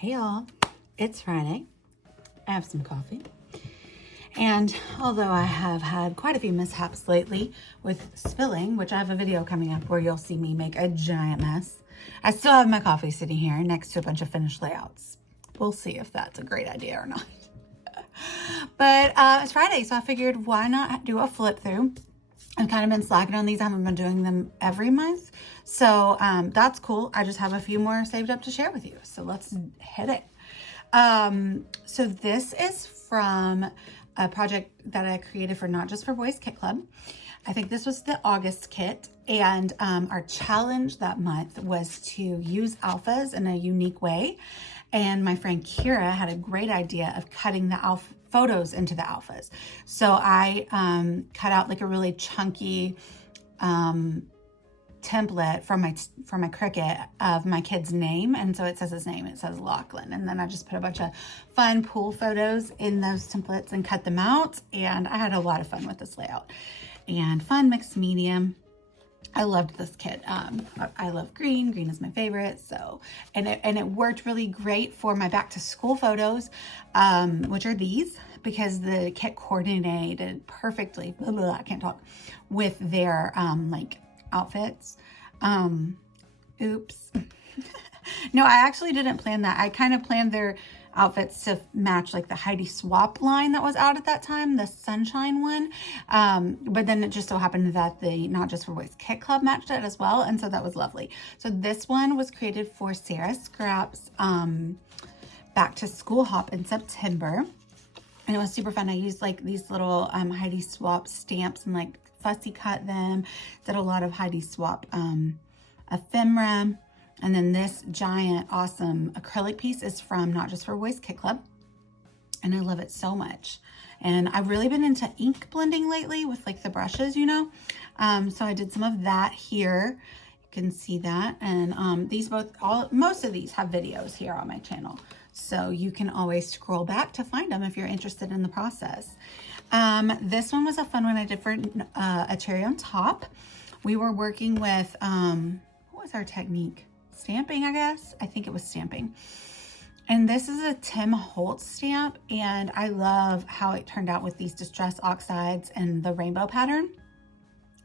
Hey y'all, it's Friday. I have some coffee. And although I have had quite a few mishaps lately with spilling, which I have a video coming up where you'll see me make a giant mess, I still have my coffee sitting here next to a bunch of finished layouts. We'll see if that's a great idea or not. But it's Friday, so I figured why not do a flip through. I've kind of been slacking on these. I haven't been doing them every month. So that's cool. I just have a few more saved up to share with you. So let's hit it. So this is from a project that I created for Not Just for Boys Kit Club. I think this was the August kit. And our challenge that month was to use alphas in a unique way. And my friend Kira had a great idea of cutting the photos into the alphas. So I cut out like a really chunky template from my Cricut of my kid's name, and so it says his name. It says Lachlan, and then I just put a bunch of fun pool photos in those templates and cut them out. And I had a lot of fun with this layout and fun mixed medium. I loved this kit. I love green. Green is my favorite. So, and it worked really great for my back to school photos, which are these, because the kit coordinated perfectly. Blah, blah, blah, I can't talk, with their like outfits. Oops. No, I actually didn't plan that. I kind of planned their outfits to match like the Heidi Swap line that was out at that time, the Sunshine one. But then it just so happened that the Not Just for Boys Kit Club matched it as well. And so that was lovely. So this one was created for Sarah Scrap's back to school hop in September. And it was super fun. I used like these little Heidi Swap stamps and like fussy cut them. Did a lot of Heidi Swap ephemera. And then this giant, awesome acrylic piece is from Not Just for Boys Kit Club. And I love it so much. And I've really been into ink blending lately with like the brushes, you know. So I did some of that here. You can see that. And most of these have videos here on my channel. So you can always scroll back to find them if you're interested in the process. This one was a fun one I did for a cherry on top. We were working with, what was our technique? Stamping, I guess. I think it was stamping. And this is a Tim Holtz stamp, and I love how it turned out with these distress oxides and the rainbow pattern.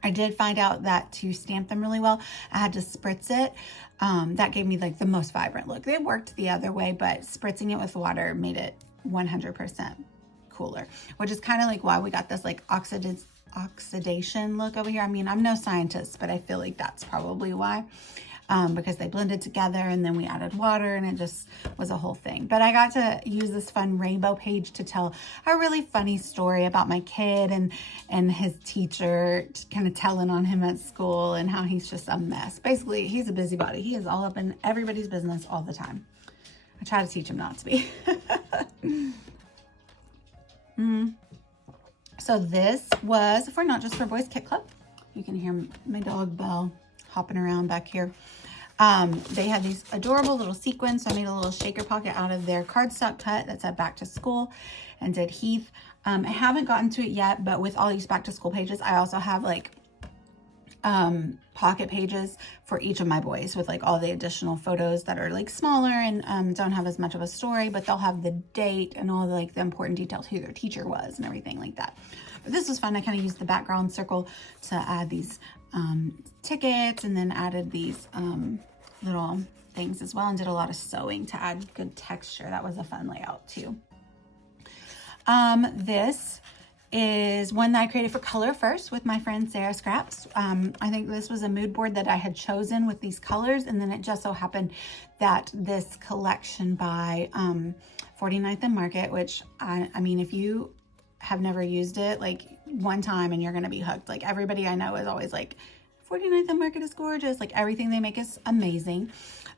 I did find out that to stamp them really well, I had to spritz it. That gave me like the most vibrant look. They worked the other way, but spritzing it with water made it 100% cooler, which is kind of like why we got this like oxidation look over here. I mean, I'm no scientist, but I feel like that's probably why. Because they blended together and then we added water and it just was a whole thing. But I got to use this fun rainbow page to tell a really funny story about my kid and his teacher, kind of telling on him at school and how he's just a mess. Basically, he's a busybody. He is all up in everybody's business all the time. I try to teach him not to be. So this was for Not Just for Boys Kit Club. You can hear my dog Belle hopping around back here. They had these adorable little sequins. So I made a little shaker pocket out of their cardstock cut that said back to school and did Heath. I haven't gotten to it yet, but with all these back to school pages, I also have like pocket pages for each of my boys with like all the additional photos that are like smaller and don't have as much of a story, but they'll have the date and all the like the important details, who their teacher was and everything like that. But this was fun. I kind of used the background circle to add these tickets, and then added these little things as well, and did a lot of sewing to add good texture. That was a fun layout too. This is one that I created for Color First with my friend Sarah Scraps. I think this was a mood board that I had chosen with these colors, and then it just so happened that this collection by 49th and Market, which I mean, if you have never used it, like one time and you're gonna be hooked. Like everybody I know is always like, 49th and Market is gorgeous. Like everything they make is amazing.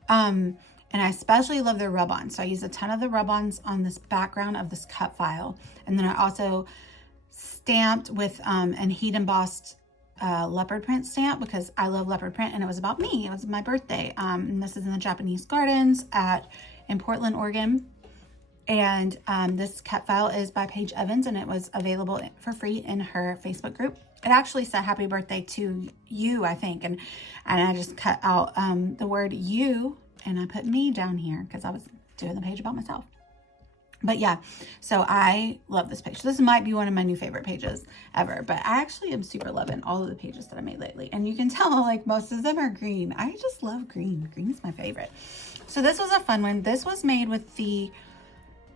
And I especially love their rub-ons. So I used a ton of the rub-ons on this background of this cut file. And then I also stamped with and heat embossed leopard print stamp, because I love leopard print and it was about me. It was my birthday. And this is in the Japanese Gardens in Portland, Oregon. And this cut file is by Paige Evans, and it was available for free in her Facebook group. It actually said happy birthday to you, I think. And I just cut out the word you, and I put me down here because I was doing the page about myself. But yeah, so I love this page. This might be one of my new favorite pages ever, but I actually am super loving all of the pages that I made lately. And you can tell like most of them are green. I just love green. Green is my favorite. So this was a fun one. This was made with the,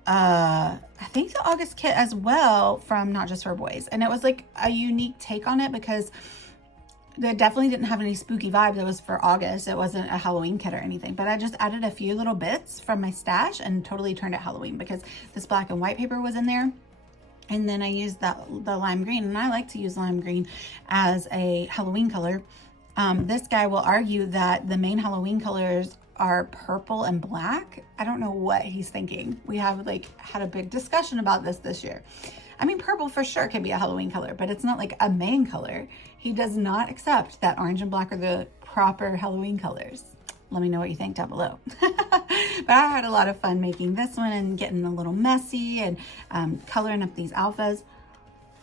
I think the August kit as well from Not Just for Boys. And it was like a unique take on it because they definitely didn't have any spooky vibes. It was for August. It wasn't a Halloween kit or anything, but I just added a few little bits from my stash and totally turned it Halloween because this black and white paper was in there. And then I used the lime green, and I like to use lime green as a Halloween color. This guy will argue that the main Halloween colors are purple and black. I don't know what he's thinking. We have like had a big discussion about this year. I mean, purple for sure can be a Halloween color, but it's not like a main color. He does not accept that orange and black are the proper Halloween colors. Let me know what you think down below. But I had a lot of fun making this one and getting a little messy and coloring up these alphas.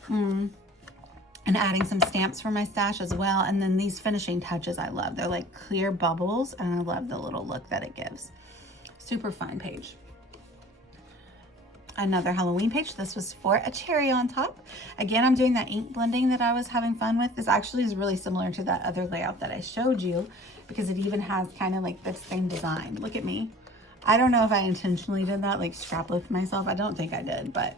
And adding some stamps for my stash as well. And then these finishing touches I love. They're like clear bubbles, and I love the little look that it gives. Super fun page. Another Halloween page. This was for a cherry on top. Again, I'm doing that ink blending that I was having fun with. This actually is really similar to that other layout that I showed you because it even has kind of like the same design. Look at me. I don't know if I intentionally did that, like scrapbooked myself. I don't think I did, but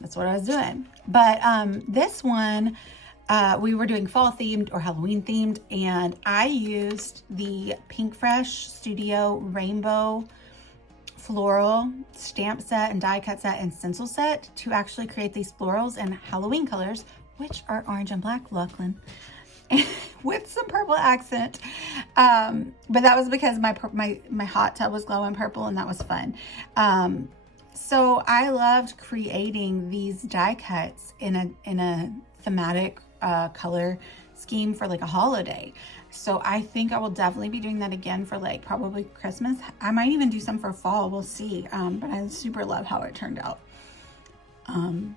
that's what I was doing. But this one, we were doing fall themed or Halloween themed, and I used the Pink Fresh Studio Rainbow Floral stamp set and die cut set and stencil set to actually create these florals in Halloween colors, which are orange and black, Lachlan, with some purple accent. But that was because my hot tub was glowing purple, and that was fun. So I loved creating these die cuts in a thematic color scheme for like a holiday. So I think I will definitely be doing that again for like probably Christmas. I might even do some for fall. We'll see. But I super love how it turned out.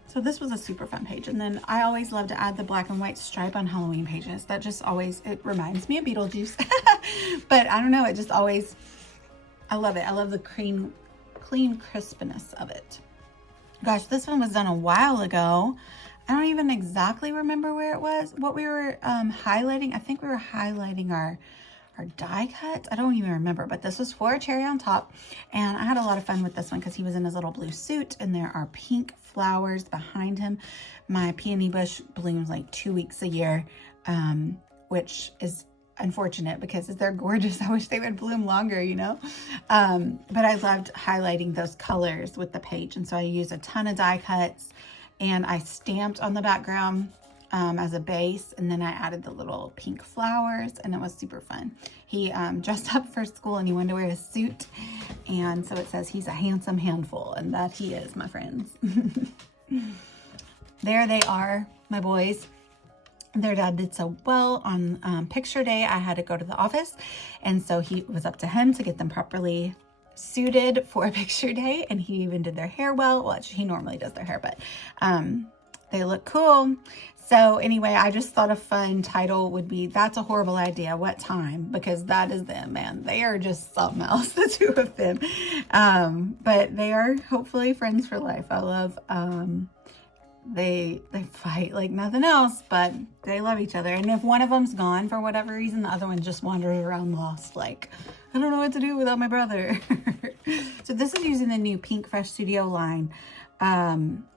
So this was a super fun page. And then I always love to add the black and white stripe on Halloween pages. That just always, it reminds me of Beetlejuice. But I don't know, it just always, I love it. I love the clean crispness of it. Gosh, this one was done a while ago. I don't even exactly remember where it was, what we were highlighting. I think we were highlighting our die cuts. I don't even remember, but this was for a cherry on top. And I had a lot of fun with this one because he was in his little blue suit and there are pink flowers behind him. My peony bush blooms like 2 weeks a year, which is unfortunate because they're gorgeous. I wish they would bloom longer, you know? But I loved highlighting those colors with the page. And so I used a ton of die cuts, and I stamped on the background as a base, and then I added the little pink flowers, and it was super fun. He dressed up for school, and he wanted to wear a suit, and so it says he's a handsome handful, and that he is, my friends. There they are, my boys. Their dad did so well on picture day. I had to go to the office, and so it was up to him to get them properly suited for picture day, and he even did their hair well. Well, he normally does their hair, but they look cool. So anyway, I just thought a fun title would be "That's a Horrible Idea, What Time?" because that is them, man. They are just something else, the two of them. But they are hopefully friends for life. I love they fight like nothing else, but they love each other. And if one of them's gone for whatever reason, the other one just wanders around lost, like, I don't know what to do without my brother. So this is using the new Pink Fresh Studio line,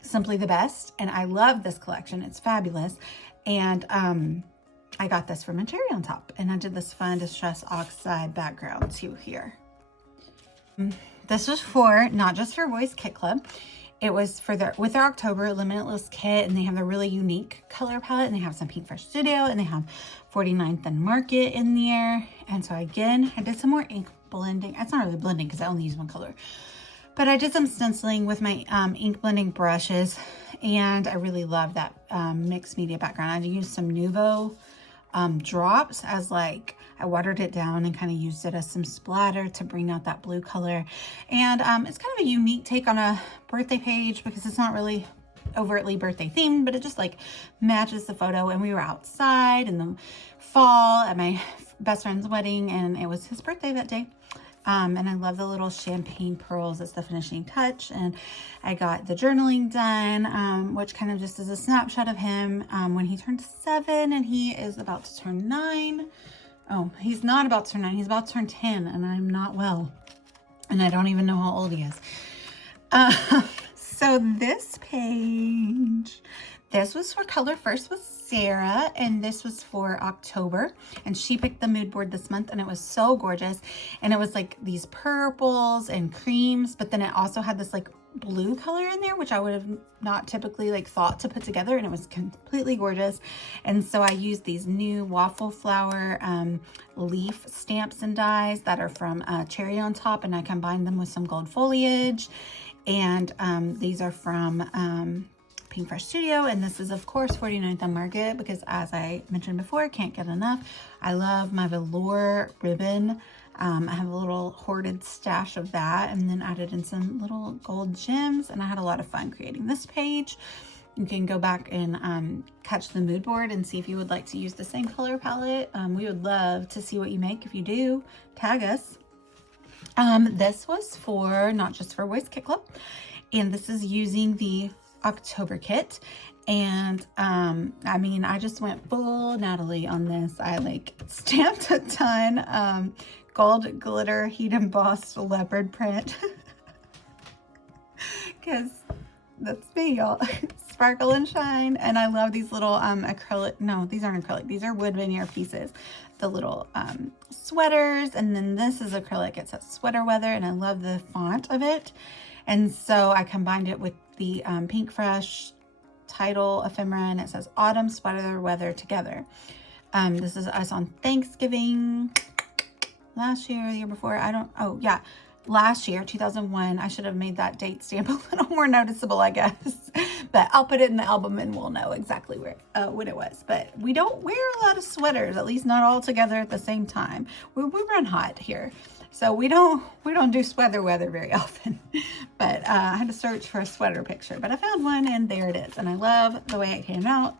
Simply the Best. And I love this collection. It's fabulous. And I got this from a cherry on top. And I did this fun Distress Oxide background too here. This was for Not Just for Boys Kit Club. It was for with their October Limitless kit, and they have a really unique color palette, and they have some Pink Fresh Studio, and they have 49th and Market in there. And so again, I did some more ink blending. It's not really blending because I only use one color, but I did some stenciling with my ink blending brushes, and I really love that mixed media background. I used some Nuvo drops as like, I watered it down and kind of used it as some splatter to bring out that blue color. And it's kind of a unique take on a birthday page because it's not really overtly birthday themed, but it just like matches the photo. And we were outside in the fall at my best friend's wedding, and it was his birthday that day. And I love the little champagne pearls as the finishing touch. And I got the journaling done, which kind of just is a snapshot of him when he turned 7 and he is about to turn 9. Oh, he's not about to turn 9. He's about to turn 10 and I'm not well. And I don't even know how old he is. So this page, this was for Color First with Sarah, and this was for October, and she picked the mood board this month, and it was so gorgeous. And it was like these purples and creams, but then it also had this like blue color in there, which I would have not typically like thought to put together, and it was completely gorgeous. And so I used these new waffle flower leaf stamps and dies that are from Cherry on Top, and I combined them with some gold foliage. And these are from Pink Fresh Studio, and this is of course 49th on Market, because as I mentioned before, can't get enough. I love my velour ribbon. I have a little hoarded stash of that, and then added in some little gold gems, and I had a lot of fun creating this page. You can go back and catch the mood board and see if you would like to use the same color palette. We would love to see what you make. If you do, tag us. This was for Not Just for Boys Kit Club, and this is using the October kit. And I mean, I just went full Natalie on this. I like stamped a ton, gold glitter heat embossed leopard print, because that's me, y'all. Sparkle and shine. And I love these little acrylic, no, these aren't acrylic, these are wood veneer pieces, the little sweaters. And then this is acrylic, it says sweater weather, and I love the font of it. And so I combined it with the Pink Fresh title ephemera, and it says autumn sweater weather together. This is us on Thanksgiving last year, the year before, oh yeah, last year, 2001. I should have made that date stamp a little more noticeable, I guess. But I'll put it in the album and we'll know exactly where when it was. But we don't wear a lot of sweaters, at least not all together at the same time. We run hot here, so we don't do sweater weather very often. But I had to search for a sweater picture, but I found one, and there it is. And I love the way it came out.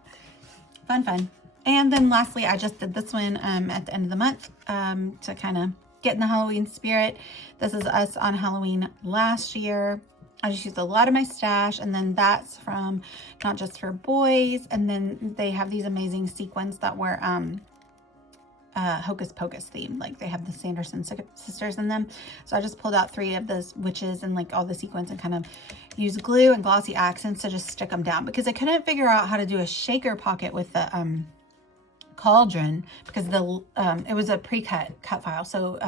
Fun. And then lastly, I just did this one at the end of the month to kind of get in the Halloween spirit. This is us on Halloween last year. I just used a lot of my stash, and then that's from Not Just for Boys. And then they have these amazing sequins that were Hocus Pocus themed. Like they have the Sanderson sisters in them. So I just pulled out 3 of those witches and like all the sequins, and kind of used glue and glossy accents to just stick them down, because I couldn't figure out how to do a shaker pocket with the cauldron, because the it was a pre-cut file. So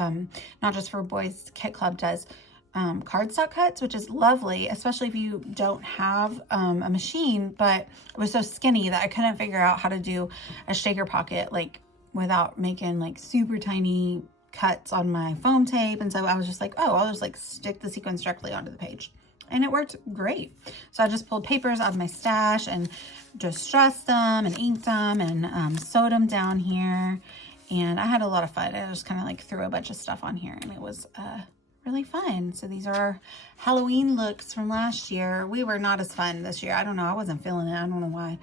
Not Just for Boys Kit Club does cardstock cuts, which is lovely, especially if you don't have a machine. But it was so skinny that I couldn't figure out how to do a shaker pocket like without making like super tiny cuts on my foam tape. And so I was just like, oh, I'll just like stick the sequins directly onto the page, and it worked great. So I just pulled papers out of my stash and distressed them and inked them and sewed them down here, and I had a lot of fun. I just kind of like threw a bunch of stuff on here, and it was really fun. So these are our Halloween looks from last year. We were not as fun this year. I don't know, I wasn't feeling it. I don't know why.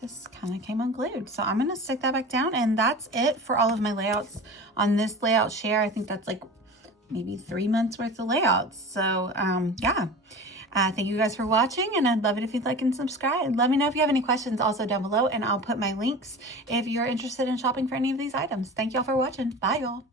This kind of came unglued, so I'm going to stick that back down, and that's it for all of my layouts on this layout share. I think that's like maybe 3 months worth of layouts. So yeah, thank you guys for watching, and I'd love it if you'd like and subscribe. Let me know if you have any questions also down below, and I'll put my links if you're interested in shopping for any of these items. Thank y'all for watching. Bye y'all.